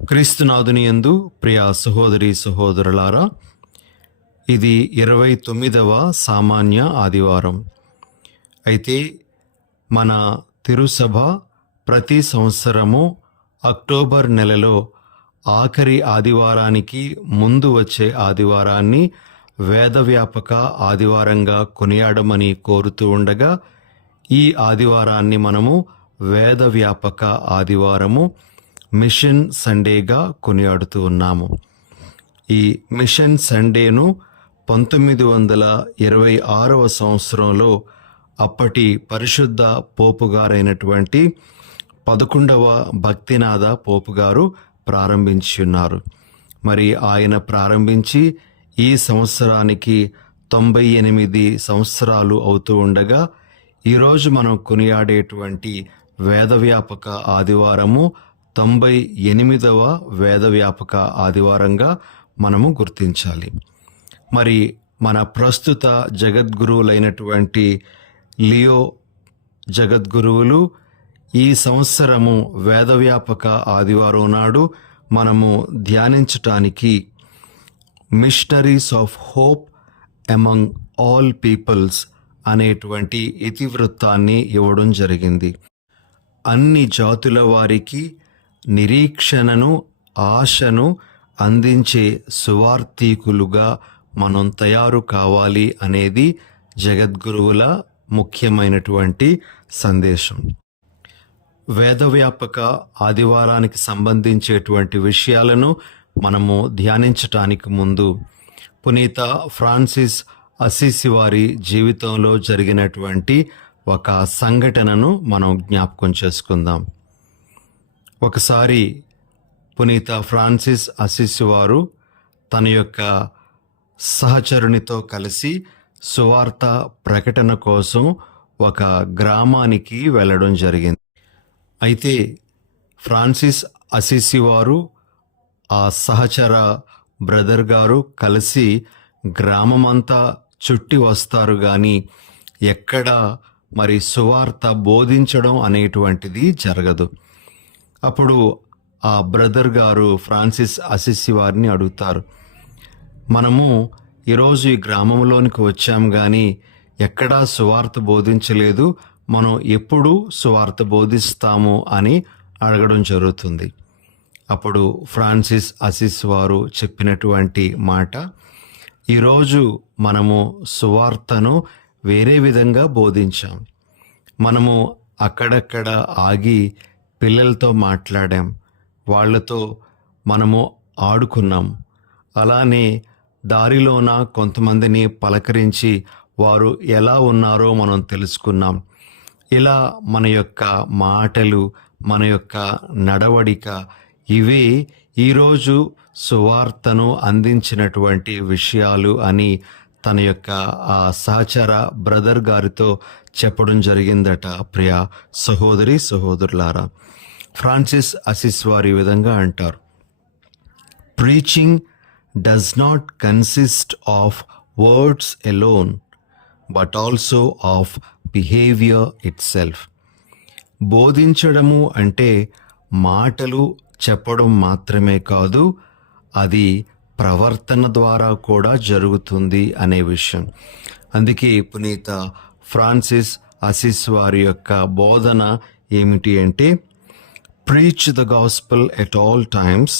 క్రీస్తునాథుని యందు ప్రియ సహోదరి సహోదరులారా, ఇది 29వ సామాన్య ఆదివారం. అయితే మన తిరుసభ ప్రతి సంవత్సరము అక్టోబర్ నెలలో ఆఖరి ఆదివారానికి ముందు వచ్చే ఆదివారాన్ని వేదవ్యాపక ఆదివారంగా కొనియాడమని కోరుతూ ఉండగా, ఈ ఆదివారాన్ని మనము వేదవ్యాపక ఆదివారము, మిషన్ సండేగా కొనియాడుతూ ఉన్నాము. ఈ మిషన్ సండేను 1926వ సంవత్సరంలో అప్పటి పరిశుద్ధ పోపు గారైనటువంటి 11వ భక్తినాథ పోపు గారు ప్రారంభించి ఉన్నారు. మరి ఆయన ప్రారంభించి ఈ సంవత్సరానికి 98 సంవత్సరాలు అవుతూ ఉండగా, ఈరోజు మనం కొనియాడేటువంటి వేదవ్యాపక ఆదివారము 98వ వేదవ్యాపక ఆదివారంగా మనము గుర్తించాలి. మరి మన ప్రస్తుత జగద్గురువులైనటువంటి లియో జగద్గురువులు ఈ సంవత్సరము వేదవ్యాపక ఆదివారం నాడు మనము ధ్యానించటానికి missionaries of hope among all peoples అనేటువంటి ఇతివృత్తాన్ని ఇవ్వడం జరిగింది. అన్ని జాతుల వారికి నిరీక్షణను, ఆశను అందించే సువార్థికులుగా మనం తయారు కావాలి అనేది జగద్గురువుల ముఖ్యమైనటువంటి సందేశం. వేదవ్యాపక ఆదివారానికి సంబంధించేటువంటి విషయాలను మనము ధ్యానించటానికి ముందు పునీత ఫ్రాన్సిస్ అసిసి వారి జీవితంలో జరిగినటువంటి ఒక సంఘటనను మనం జ్ఞాపకం చేసుకుందాం. ఒకసారి పునీత ఫ్రాన్సిస్ అసిసి వారు తన యొక్క సహచరునితో కలిసి సువార్త ప్రకటన కోసం ఒక గ్రామానికి వెళ్ళడం జరిగింది. అయితే ఫ్రాన్సిస్ అసిసి వారు ఆ సహచర బ్రదర్ గారు కలిసి గ్రామమంతా చుట్టి వస్తారు, కానీ ఎక్కడా మరి సువార్త బోధించడం అనేటువంటిది జరగదు. అప్పుడు ఆ బ్రదర్ గారు ఫ్రాన్సిస్ అసిసి వారిని అడుగుతారు, మనము ఈరోజు ఈ గ్రామంలోనికి వచ్చాం, కానీ ఎక్కడా సువార్త బోధించలేదు, మనం ఎప్పుడు సువార్త బోధిస్తాము అని అడగడం జరుగుతుంది. అప్పుడు ఫ్రాన్సిస్ అసిసి వారు చెప్పినటువంటి మాట, ఈరోజు మనము సువార్తను వేరే విధంగా బోధించాం. మనము అక్కడక్కడ ఆగి పిల్లలతో మాట్లాడాం, వాళ్ళతో మనము ఆడుకున్నాం. అలానే దారిలోన కొంతమందిని పలకరించి వారు ఎలా ఉన్నారో మనం తెలుసుకున్నాం. ఇలా మన యొక్క మాటలు, మన యొక్క నడవడిక, ఇవే ఈరోజు సువార్తను అందించినటువంటి విషయాలు అని తన యొక్క ఆ సహచర బ్రదర్ గారితో చెప్పడం జరిగిందట. ప్రియ సహోదరి సహోదరులారా, ఫ్రాన్సిస్ అసిసి వారి విధంగా అంటారు, preaching does not consist of words alone but also of behaviour itself. బోధించడము అంటే మాటలు చెప్పడం మాత్రమే కాదు, అది ప్రవర్తన ద్వారా కూడా జరుగుతుంది అనే విషయం. అందుకే పునీత ఫ్రాన్సిస్ అసిసి వారి యొక్క బోధన ఏమిటి అంటే, preach the gospel at all times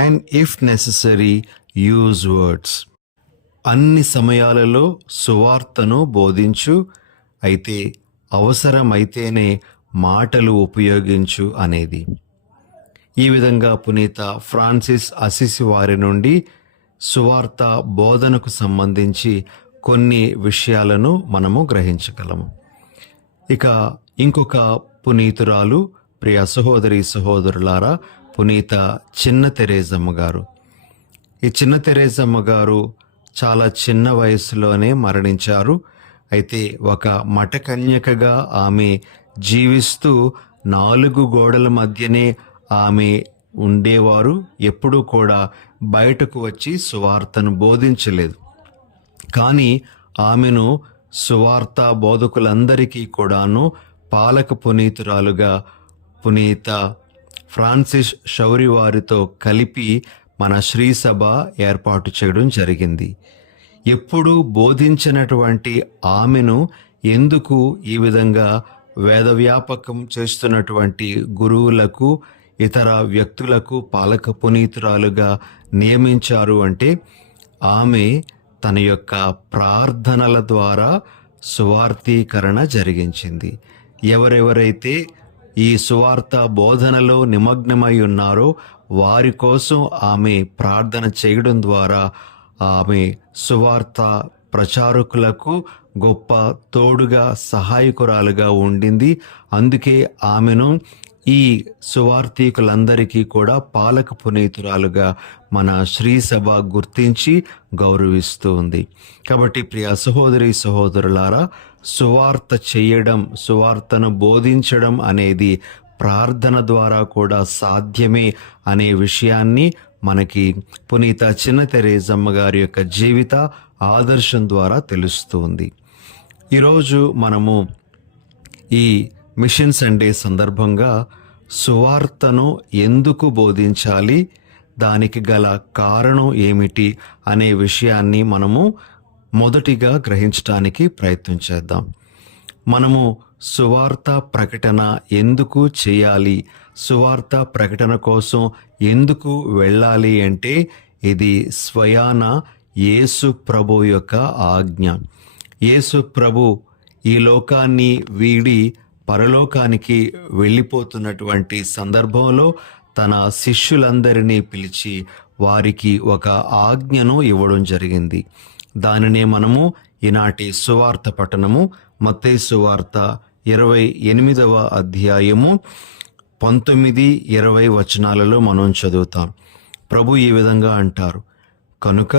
and if necessary use words. అన్ని సమయాలలో సువార్తను బోధించు, అయితే అవసరమైతేనే మాటలు ఉపయోగించు అనేది. ఈ విధంగా పునీత ఫ్రాన్సిస్ అసిసి వారి నుండి సువార్త బోధనకు సంబంధించి కొన్ని విషయాలను మనము గ్రహించగలము. ఇక ఇంకొక పునీతురాలు, ప్రియ సహోదరి సహోదరులారా, పునీత చిన్న తెరేజమ్మ గారు. ఈ చిన్న తెరేజమ్మ గారు చాలా చిన్న వయసులోనే మరణించారు. అయితే ఒక మఠకన్యకగా ఆమె జీవిస్తూ 4 గోడల మధ్యనే ఆమె ఉండేవారు. ఎప్పుడూ కూడా బయటకు వచ్చి సువార్తను బోధించలేదు. కానీ ఆమెను సువార్త బోధకులందరికీ కూడాను పాలక పునీతురాలుగా పునీత ఫ్రాన్సిస్ షౌరి వారితో కలిపి మన శ్రీసభ ఏర్పాటు చేయడం జరిగింది. ఎప్పుడూ బోధించినటువంటి ఆమెను ఎందుకు ఈ విధంగా వేదవ్యాపకం చేస్తున్నటువంటి గురువులకు, ఇతర వ్యక్తులకు పాలక పునీతురాలుగా నియమించారు అంటే, ఆమె తన యొక్క ప్రార్థనల ద్వారా సువార్తీకరణ జరిగించింది. ఎవరెవరైతే ఈ సువార్త బోధనలో నిమగ్నమై ఉన్నారో వారి కోసం ఆమె ప్రార్థన చేయడం ద్వారా ఆమె సువార్త ప్రచారకులకు గొప్ప తోడుగా, సహాయకురాలుగా ఉండింది. అందుకే ఆమెను ఈ సువార్థికులందరికీ కూడా పాలక పునీతురాలుగా మన శ్రీసభ గుర్తించి గౌరవిస్తూ ఉంది. కాబట్టి ప్రియ సహోదరి సహోదరులారా, సువార్త చేయడం, సువార్తను బోధించడం అనేది ప్రార్థన ద్వారా కూడా సాధ్యమే అనే విషయాన్ని మనకి పునీత చిన్న తెరేజమ్మ గారి యొక్క జీవిత ఆదర్శం ద్వారా తెలుస్తుంది. ఈరోజు మనము ఈ మిషన్ సండే సందర్భంగా సువార్తను ఎందుకు బోధించాలి, దానికి గల కారణం ఏమిటి అనే విషయాన్ని మనము మొదటిగా గ్రహించడానికి ప్రయత్నం చేద్దాం. మనము సువార్త ప్రకటన ఎందుకు చేయాలి, సువార్త ప్రకటన కోసం ఎందుకు వెళ్ళాలి అంటే, ఇది స్వయాన యేసు ప్రభు యొక్క ఆజ్ఞ. యేసు ప్రభు ఈ లోకాన్ని వీడి పరలోకానికి వెళ్ళిపోతున్నటువంటి సందర్భంలో తన శిష్యులందరినీ పిలిచి వారికి ఒక ఆజ్ఞను ఇవ్వడం జరిగింది. దానినే మనము ఈనాటి సువార్త పఠనము మత్తయి సువార్త 28వ అధ్యాయము 19-20 వచనాలలో మనం చదువుతాం. ప్రభు ఈ విధంగా అంటారు, కనుక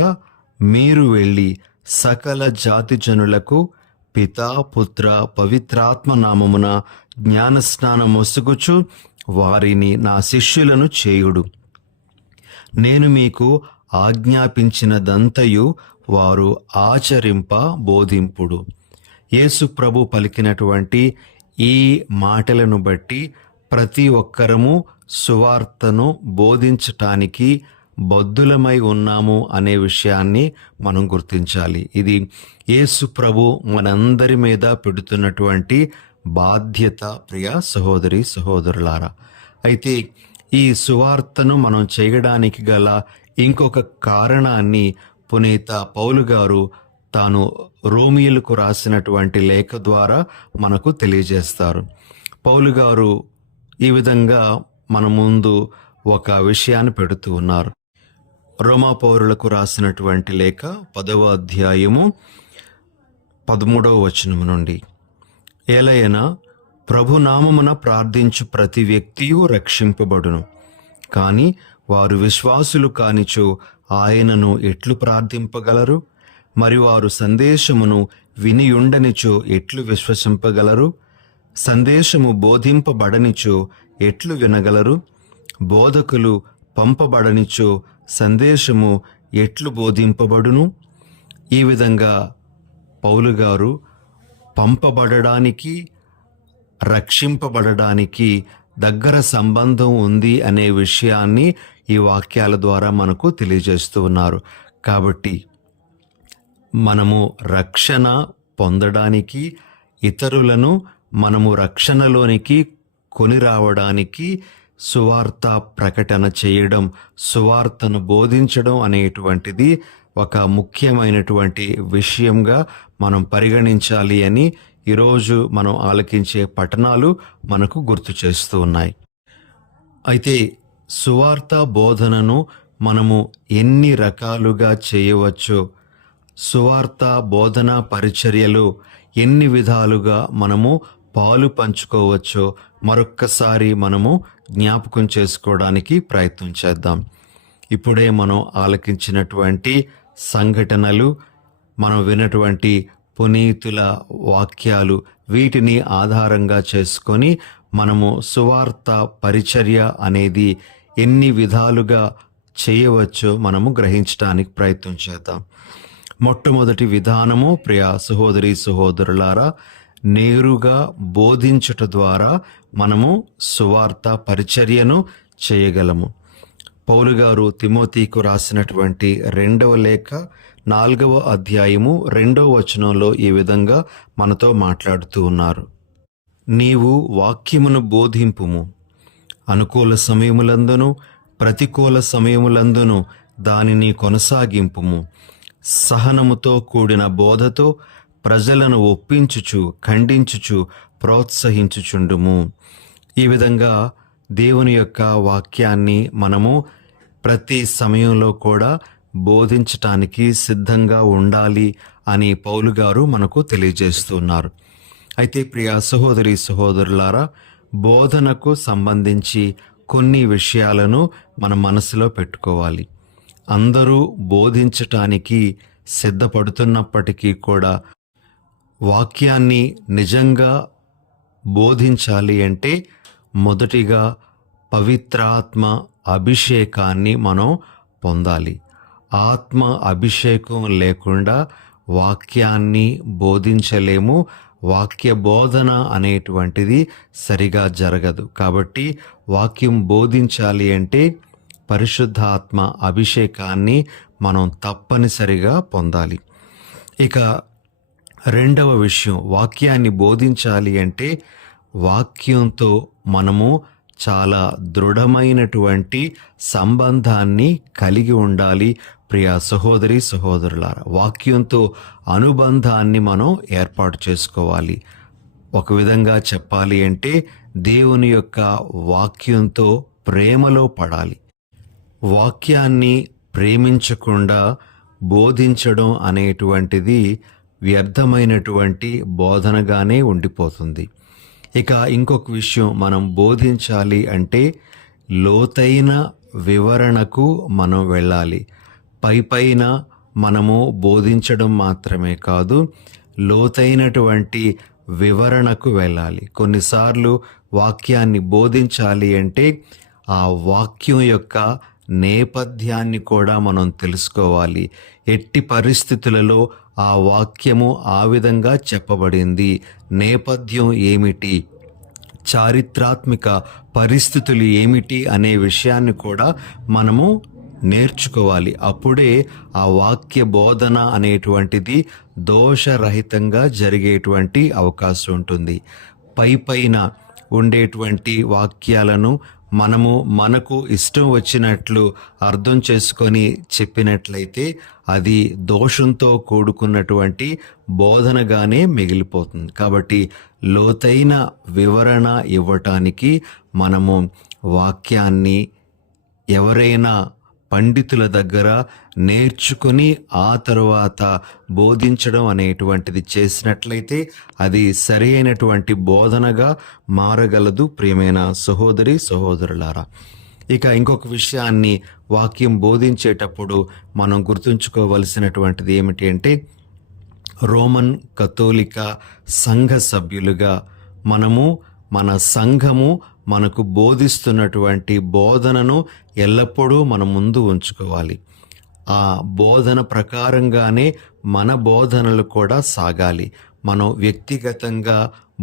మీరు వెళ్ళి సకల జాతి జనులకు పితా పుత్ర పవిత్రాత్మ నామమున జ్ఞానస్నానం మొసుగుచు వారిని నా శిష్యులను చేయుడు. నేను మీకు ఆజ్ఞాపించినదంతయు వారు ఆచరింప బోధింపుడు. యేసు ప్రభు పలికినటువంటి ఈ మాటలను బట్టి ప్రతి ఒక్కరము సువార్తను బోధించటానికి బద్ధులమై ఉన్నాము అనే విషయాన్ని మనం గుర్తించాలి. ఇది యేసు ప్రభు మనందరి మీద పెడుతున్నటువంటి బాధ్యత, ప్రియ సహోదరి సహోదరులారా. అయితే ఈ సువార్తను మనం చేయడానికి గల ఇంకొక కారణాన్ని పునీత పౌలు గారు తాను రోమియోలకు రాసినటువంటి లేఖ ద్వారా మనకు తెలియజేస్తారు. పౌలు గారు ఈ విధంగా మన ముందు ఒక విషయాన్ని పెడుతూ ఉన్నారు. రోమా పౌరులకు రాసినటువంటి లేఖ 10వ అధ్యాయము 13వ వచనము నుండి, ఏలయనా ప్రభునామమున ప్రార్థించు ప్రతి వ్యక్తియు రక్షింపబడును, కాని వారు విశ్వాసులు కానిచో ఆయనను ఎట్లు ప్రార్థింపగలరు? మరి వారు సందేశమును వినియుండనిచో ఎట్లు విశ్వసింపగలరు? సందేశము బోధింపబడనిచో ఎట్లు వినగలరు? బోధకులు పంపబడనిచో సందేశము ఎట్లు బోధింపబడును? ఈ విధంగా పౌలు గారు పంపబడడానికి, రక్షింపబడడానికి దగ్గర సంబంధం ఉంది అనే విషయాన్ని ఈ వాక్యాల ద్వారా మనకు తెలియజేస్తూ ఉన్నారు. కాబట్టి మనము రక్షణ పొందడానికి, ఇతరులను మనము రక్షణలోనికి కొని రావడానికి సువార్త ప్రకటన చేయడం, సువార్తను బోధించడం అనేటువంటిది ఒక ముఖ్యమైనటువంటి విషయంగా మనం పరిగణించాలి అని ఈరోజు మనం ఆలకించే పఠనాలు మనకు గుర్తు చేస్తూ ఉన్నాయి. అయితే సువార్త బోధనను మనము ఎన్ని రకాలుగా చేయవచ్చో, సువార్త బోధన పరిచర్యలు ఎన్ని విధాలుగా మనము పాలు పంచుకోవచ్చో మరొక్కసారి మనము జ్ఞాపకం చేసుకోవడానికి ప్రయత్నం చేద్దాం. ఇప్పుడే మనం ఆలకించినటువంటి సంఘటనలు, మనం విన్నటువంటి పునీతుల వాక్యాలు, వీటిని ఆధారంగా చేసుకొని మనము సువార్త పరిచర్య అనేది ఎన్ని విధాలుగా చేయవచ్చో మనము గ్రహించడానికి ప్రయత్నం చేద్దాం. మొట్టమొదటి విధానము, ప్రియ సహోదరి సహోదరులారా, నేరుగా బోధించుట ద్వారా మనము సువార్త పరిచర్యను చేయగలము. పౌలు గారు తిమోతికు రాసినటువంటి 2వ లేఖ 4వ అధ్యాయము 2వ వచనంలో ఈ విధంగా మనతో మాట్లాడుతూ ఉన్నారు. నీవు వాక్యమును బోధింపుము, అనుకూల సమయములందును ప్రతికూల సమయములందును దానిని కొనసాగింపుము, సహనముతో కూడిన బోధతో ప్రజలను ఒప్పించుచు ఖండించుచు ప్రోత్సహించుచుండుము. ఈ విధంగా దేవుని యొక్క వాక్యాన్ని మనము ప్రతి సమయంలో కూడా బోధించటానికి సిద్ధంగా ఉండాలి అని పౌలు గారు మనకు తెలియజేస్తున్నారు. అయితే ప్రియ సహోదరి సహోదరులారా, బోధనకు సంబంధించి కొన్ని విషయాలను మన మనసులో పెట్టుకోవాలి. అందరూ బోధించటానికి సిద్ధపడుతున్నప్పటికీ కూడా వాక్యాన్ని నిజంగా బోధించాలి అంటే మొదటిగా పవిత్రాత్మ అభిషేకాన్ని మనం పొందాలి. ఆత్మ అభిషేకం లేకుండా వాక్యాన్ని బోధించలేము. వాక్య బోధన అనేటువంటిది సరిగా జరగదు. కాబట్టి వాక్యం బోధించాలి అంటే పరిశుద్ధాత్మ అభిషేకాన్ని మనం తప్పనిసరిగా పొందాలి. ఇక రెండవ విషయం, వాక్యాన్ని బోధించాలి అంటే వాక్యంతో మనము చాలా దృఢమైనటువంటి సంబంధాన్ని కలిగి ఉండాలి. ప్రియ సహోదరి సహోదరులారా, వాక్యంతో అనుబంధాన్ని మనం ఏర్పాటు చేసుకోవాలి. ఒక విధంగా చెప్పాలి అంటే దేవుని యొక్క వాక్యంతో ప్రేమలో పడాలి. వాక్యాన్ని ప్రేమించకుండా బోధించడం అనేటువంటిది వ్యర్థమైనటువంటి బోధనగానే ఉండిపోతుంది. ఇక ఇంకొక విషయం, మనం బోధించాలి అంటే లోతైన వివరణకు మనం వెళ్ళాలి. పైపైన మనము బోధించడం మాత్రమే కాదు, లోతైనటువంటి వివరణకు వెళ్ళాలి. కొన్నిసార్లు వాక్యాన్ని బోధించాలి అంటే ఆ వాక్యం యొక్క నేపథ్యాన్ని కూడా మనం తెలుసుకోవాలి. ఎట్టి పరిస్థితులలో ఆ వాక్యము ఆ విధంగా చెప్పబడింది, నేపథ్యం ఏమిటి, చారిత్రాత్మక పరిస్థితులు ఏమిటి అనే విషయాన్ని కూడా మనము నేర్చుకోవాలి. అప్పుడే ఆ వాక్య బోధన అనేటువంటిది దోషరహితంగా జరిగేటువంటి అవకాశం ఉంటుంది. పైపైన ఉండేటువంటి వాక్యాలను మనకు ఇష్టం వచ్చినట్లు అర్థం చేసుకొని చెప్పినట్లయితే అది దోషంతో కూడుకున్నటువంటి బోధనగానే మిగిలిపోతుంది. కాబట్టి లోతైన వివరణ ఇవ్వటానికి మనము వాక్యాన్ని ఎవరైనా పండితుల దగ్గర నేర్చుకొని ఆ తరువాత బోధించడం అనేటువంటిది చేసినట్లయితే అది సరి అయినటువంటి బోధనగా మారగలదు. ప్రియమైన సహోదరి సహోదరులారా, ఇక ఇంకొక విషయాన్ని వాక్యం బోధించేటప్పుడు మనం గుర్తుంచుకోవలసినటువంటిది ఏమిటి అంటే, రోమన్ కథోలిక సంఘ సభ్యులుగా మనము మన సంఘము మనకు బోధిస్తున్నటువంటి బోధనను ఎల్లప్పుడూ మన ముందు ఉంచుకోవాలి. ఆ బోధన ప్రకారంగానే మన బోధనలు కూడా సాగాలి. మనం వ్యక్తిగతంగా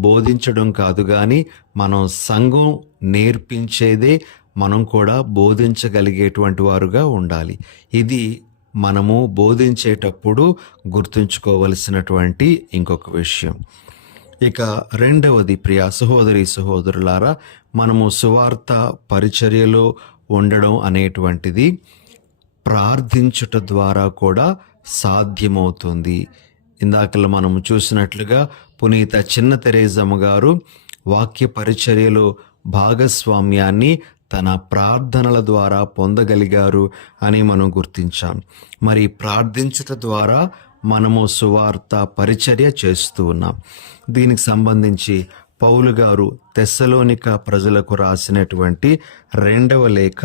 బోధించడం కాదు, కానీ మనం సంఘం నేర్పించేదే మనం కూడా బోధించగలిగేటువంటి వారుగా ఉండాలి. ఇది మనము బోధించేటప్పుడు గుర్తుంచుకోవలసినటువంటి ఇంకొక విషయం. ఇక రెండవది, ప్రియ సహోదరి సహోదరులారా, మనము సువార్త పరిచర్యలో ఉండడం అనేటువంటిది ప్రార్థించుట ద్వారా కూడా సాధ్యమవుతుంది. ఇందాకలా మనం చూసినట్లుగా పునీత చిన్న తెరేజమ్మ గారు వాక్య పరిచర్యలో భాగస్వామ్యాన్ని తన ప్రార్థనల ద్వారా పొందగలిగారు అని మనం గుర్తించాం. మరి ప్రార్థించుట ద్వారా మనము సువార్త పరిచర్య చేస్తూ ఉన్నాం. దీనికి సంబంధించి పౌలు గారు తెస్సలోనిక ప్రజలకు రాసినటువంటి 2వ లేఖ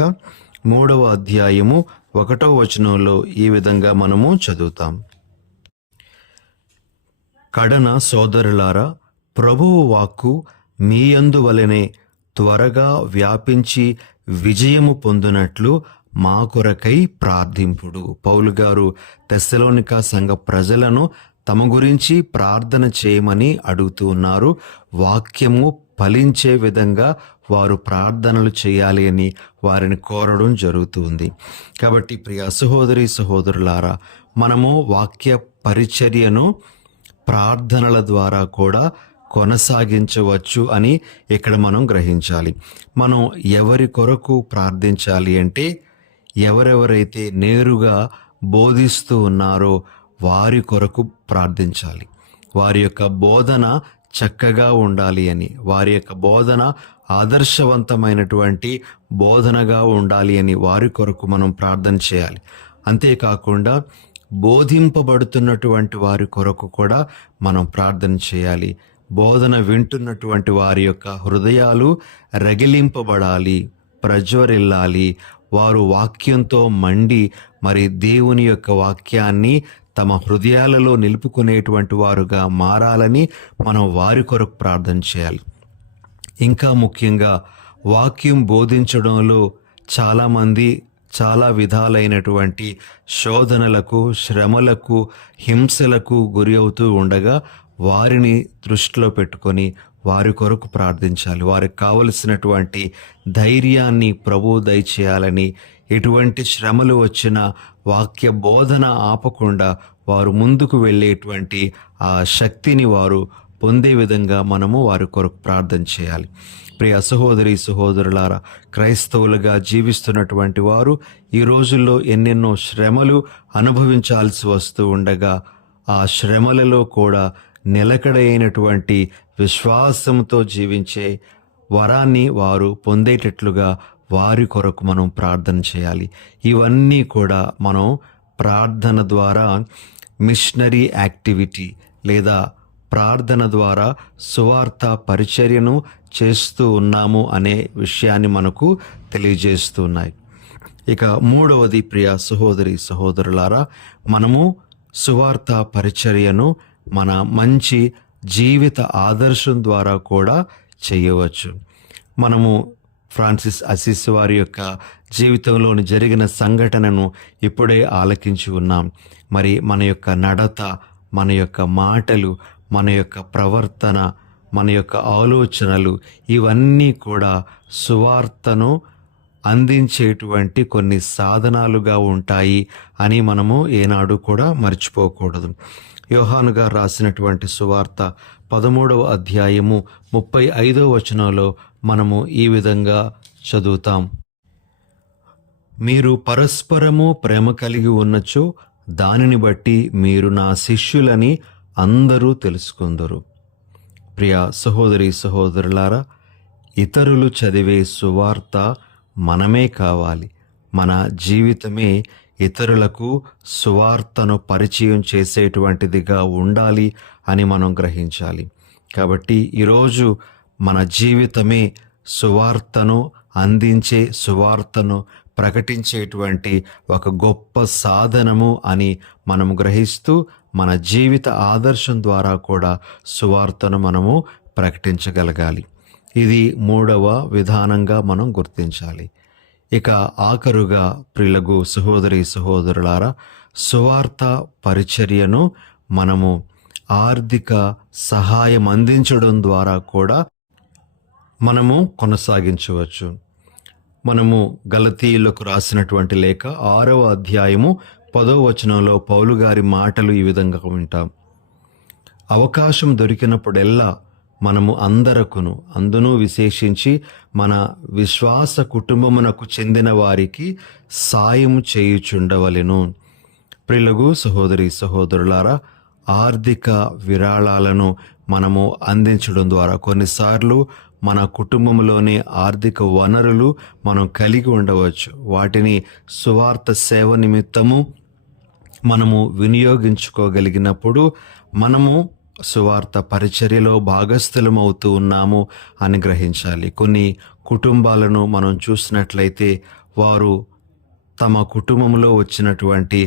3వ అధ్యాయము 1వ వచనంలో ఈ విధంగా మనము చదువుతాం. కడన సోదరులారా, ప్రభువు వాక్కు మీ యందు వలెనే త్వరగా వ్యాపించి విజయము పొందునట్లు మా కొరకై ప్రార్థింపుడు. పౌలు గారు తెస్సలోనిక సంఘ ప్రజలను తమ గురించి ప్రార్థన చేయమని అడుగుతూ ఉన్నారు. వాక్యము ఫలించే విధంగా వారు ప్రార్థనలు చేయాలి అని వారిని కోరడం జరుగుతుంది. కాబట్టి ప్రియ సహోదరి సహోదరులారా, మనము వాక్య పరిచర్యను ప్రార్థనల ద్వారా కూడా కొనసాగించవచ్చు అని ఇక్కడ మనం గ్రహించాలి. మనం ఎవరి కొరకు ప్రార్థించాలి అంటే, ఎవరెవరైతే నేరుగా బోధిస్తూ ఉన్నారో వారి కొరకు ప్రార్థించాలి. వారి యొక్క బోధన చక్కగా ఉండాలి అని, వారి యొక్క బోధన ఆదర్శవంతమైనటువంటి బోధనగా ఉండాలి అని వారి కొరకు మనం ప్రార్థన చేయాలి. అంతేకాకుండా బోధింపబడుతున్నటువంటి వారి కొరకు కూడా మనం ప్రార్థన చేయాలి. బోధన వింటున్నటువంటి వారి యొక్క హృదయాలు రగిలింపబడాలి, ప్రజ్వరిల్లాలి. వారు వాక్యంతో మండి మరి దేవుని యొక్క వాక్యాన్ని తమ హృదయాలలో నిలుపుకునేటువంటి వారుగా మారాలని మనం వారి కొరకు ప్రార్థన చేయాలి. ఇంకా ముఖ్యంగా వాక్యం బోధించడంలో చాలామంది చాలా విధాలైనటువంటి శోధనలకు, శ్రమలకు, హింసలకు గురి అవుతూ ఉండగా వారిని దృష్టిలో పెట్టుకొని వారి కొరకు ప్రార్థించాలి. వారికి కావలసినటువంటి ధైర్యాన్ని ప్రభువు దయచేయాలని, ఎటువంటి శ్రమలు వచ్చినా వాక్య బోధన ఆపకుండా వారు ముందుకు వెళ్ళేటువంటి ఆ శక్తిని వారు పొందే విధంగా మనము వారి కొరకు ప్రార్థన చేయాలి. ప్రియ సహోదరి సహోదరులారా, క్రైస్తవులుగా జీవిస్తున్నటువంటి వారు ఈ రోజుల్లో ఎన్నెన్నో శ్రమలు అనుభవించాల్సి వస్తూ ఉండగా ఆ శ్రమలలో కూడా నిలకడైనటువంటి విశ్వాసంతో జీవించే వరాన్ని వారు పొందేటట్లుగా వారి కొరకు మనం ప్రార్థన చేయాలి. ఇవన్నీ కూడా మనం ప్రార్థన ద్వారా మిషనరీ యాక్టివిటీ లేదా ప్రార్థన ద్వారా సువార్త పరిచర్యను చేస్తూ ఉన్నాము అనే విషయాన్ని మనకు తెలియజేస్తున్నాయి. ఇక మూడవది, ప్రియ సహోదరి సహోదరులారా, మనము సువార్త పరిచర్యను మన మంచి జీవిత ఆదర్శం ద్వారా కూడా చేయవచ్చు. మనము ఫ్రాన్సిస్ అసిస్ వారి యొక్క జీవితంలోని జరిగిన సంఘటనను ఇప్పుడే ఆలకించి ఉన్నాం. మరి మన యొక్క నడత, మన యొక్క మాటలు, మన యొక్క ప్రవర్తన, మన యొక్క ఆలోచనలు ఇవన్నీ కూడా సువార్తను అందించేటువంటి కొన్ని సాధనాలుగా ఉంటాయి అని మనము ఏనాడు కూడా మర్చిపోకూడదు. యోహాను గారు రాసినటువంటి సువార్త 13వ అధ్యాయము 35వ వచనంలో మనము ఈ విధంగా చదువుతాం: మీరు పరస్పరము ప్రేమ కలిగి ఉన్నచో దానిని బట్టి మీరు నా శిష్యులని అందరూ తెలుసుకుందరు. ప్రియ సహోదరి సహోదరులారా, ఇతరులు చదివే సువార్త మనమే కావాలి. మన జీవితమే ఇతరులకు సువార్తను పరిచయం చేసేటువంటిదిగా ఉండాలి అని మనం గ్రహించాలి. కాబట్టి ఈరోజు మన జీవితమే సువార్తను అందించే, సువార్తను ప్రకటించేటువంటి ఒక గొప్ప సాధనము అని మనం గ్రహిస్తూ మన జీవిత ఆదర్శం ద్వారా కూడా సువార్తను మనము ప్రకటించగలగాలి. ఇది మూడవ విధానంగా మనం గుర్తించాలి. ఇక ఆఖరుగా ప్రియులకు సహోదరి సహోదరులారా, సువార్త పరిచర్యను మనము ఆర్థిక సహాయం అందించడం ద్వారా కూడా మనము కొనసాగించవచ్చు. మనము గలతీయులకు రాసినటువంటి లేఖ 6వ అధ్యాయము 10వ వచనంలో పౌలు గారి మాటలు ఈ విధంగా వింటాం: అవకాశం దొరికినప్పుడెల్లా మనము అందరకును, అందును విశేషించి మన విశ్వాస కుటుంబమునకు చెందిన వారికి సాయం చేయుచుండవలెను. ప్రియులకు సహోదరి సహోదరులారా, ఆర్థిక విరాళాలను మనము అందించడం ద్వారా కొన్నిసార్లు మన కుటుంబంలోని ఆర్థిక వనరులు మనం కలిగి ఉండవచ్చు. వాటిని సువార్త సేవ నిమిత్తము మనము వినియోగించుకోగలిగినప్పుడు మనము సువార్త పరిచర్యలో భాగస్థులం అవుతూ ఉన్నాము అని గ్రహించాలి. కొన్ని కుటుంబాలను మనం చూసినట్లయితే వారు తమ కుటుంబంలో వచ్చినటువంటి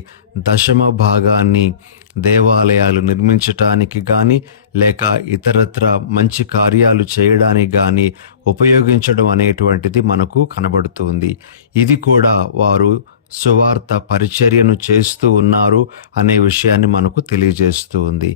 దశమ భాగాన్ని దేవాలయాలు నిర్మించటానికి కానీ లేక ఇతరత్ర మంచి కార్యాలు చేయడానికి కానీ ఉపయోగించడం అనేటువంటిది మనకు కనబడుతుంది. ఇది కూడా వారు సువార్త పరిచర్యను చేస్తూ ఉన్నారు అనే విషయాన్ని మనకు తెలియజేస్తూ ఉంది.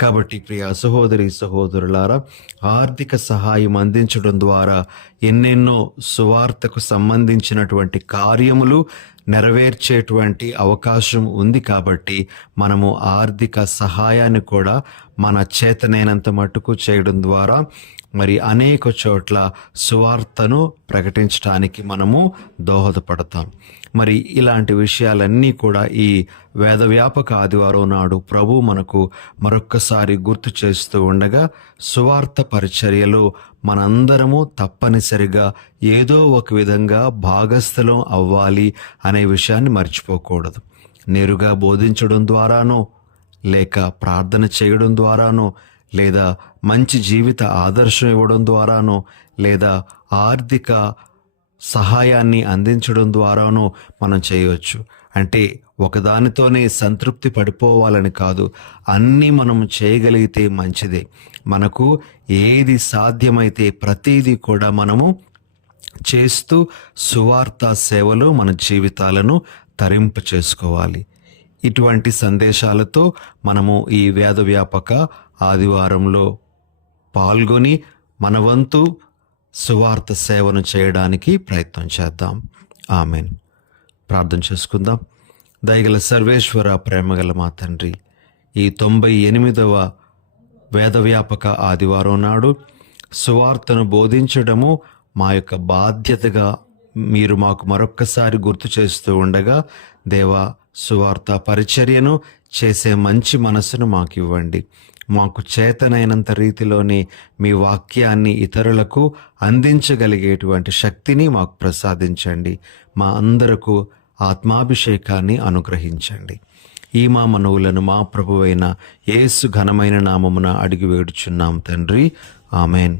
కాబట్టి ప్రియ సహోదరి సహోదరులారా, ఆర్థిక సహాయం అందించడం ద్వారా ఎన్నెన్నో సువార్తకు సంబంధించినటువంటి కార్యములు నెరవేర్చేటువంటి అవకాశం ఉంది. కాబట్టి మనము ఆర్థిక సహాయాన్ని కూడా మన చేతనైనంత మట్టుకు చేయడం ద్వారా మరి అనేక చోట్ల సువార్తను ప్రకటించడానికి మనము దోహదపడతాం. మరి ఇలాంటి విషయాలన్నీ కూడా ఈ వేదవ్యాపక ఆదివారం నాడు ప్రభు మనకు మరొక్కసారి గుర్తు చేస్తూ ఉండగా, సువార్త పరిచర్యలో మనందరము తప్పనిసరిగా ఏదో ఒక విధంగా భాగస్థలం అవ్వాలి అనే విషయాన్ని మర్చిపోకూడదు. నేరుగా బోధించడం ద్వారానో, లేక ప్రార్థన చేయడం ద్వారానో, లేదా మంచి జీవిత ఆదర్శం ఇవ్వడం ద్వారానో, లేదా ఆర్థిక సహాయాన్ని అందించడం ద్వారానో మనం చేయవచ్చు. అంటే ఒకదానితోనే సంతృప్తి పడిపోవాలని కాదు, అన్నీ మనం చేయగలిగితే మంచిదే. మనకు ఏది సాధ్యమైతే ప్రతిదీ కూడా మనము చేస్తూ సువార్త సేవలో మన జీవితాలను తరింప చేసుకోవాలి. ఇటువంటి సందేశాలతో మనము ఈ వేదవ్యాపక ఆదివారంలో పాల్గొని మన వంతు సువార్త సేవను చేయడానికి ప్రయత్నం చేద్దాం. ఆమెన్. ప్రార్థన చేసుకుందాం. దయగల సర్వేశ్వర, ప్రేమగల మా తండ్రి, ఈ 98వ వేదవ్యాపక ఆదివారం నాడు సువార్తను బోధించడము మా యొక్క బాధ్యతగా మీరు మాకు మరొక్కసారి గుర్తు చేస్తూ ఉండగా, దేవా, సువార్త పరిచర్యను చేసే మంచి మనసును మాకు ఇవ్వండి. మాకు చేతనైనంత రీతిలోనే మీ వాక్యాన్ని ఇతరులకు అందించగలిగేటువంటి శక్తిని మాకు ప్రసాదించండి. మా అందరకు ఆత్మాభిషేకాన్ని అనుగ్రహించండి. ఈ మా మనవులను మా ప్రభువైన యేసు ఘనమైన నామమున అడిగి వేడుచున్నాం తండ్రి. ఆమెన్.